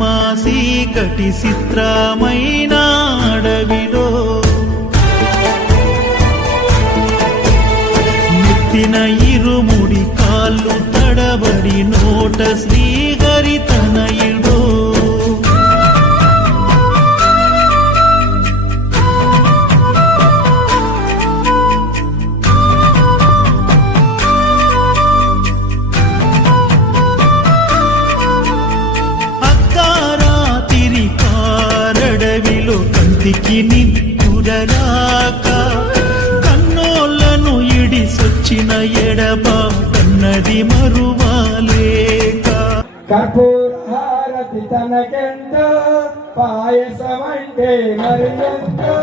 చీకటి చిత్రమైన అడవిలో నెత్తిన ఇరుముడి కాళ్ళు తడబడి నోట శ్రీహరి తనయుడో కంటికి నిప్పుడరాక కన్నోళ్లను ఇడిసొచ్చిన ఎడబా కన్నది మరువాలేక కర్పూర హారతి తనకెంతో పాయసమంటే మరి ఎంతో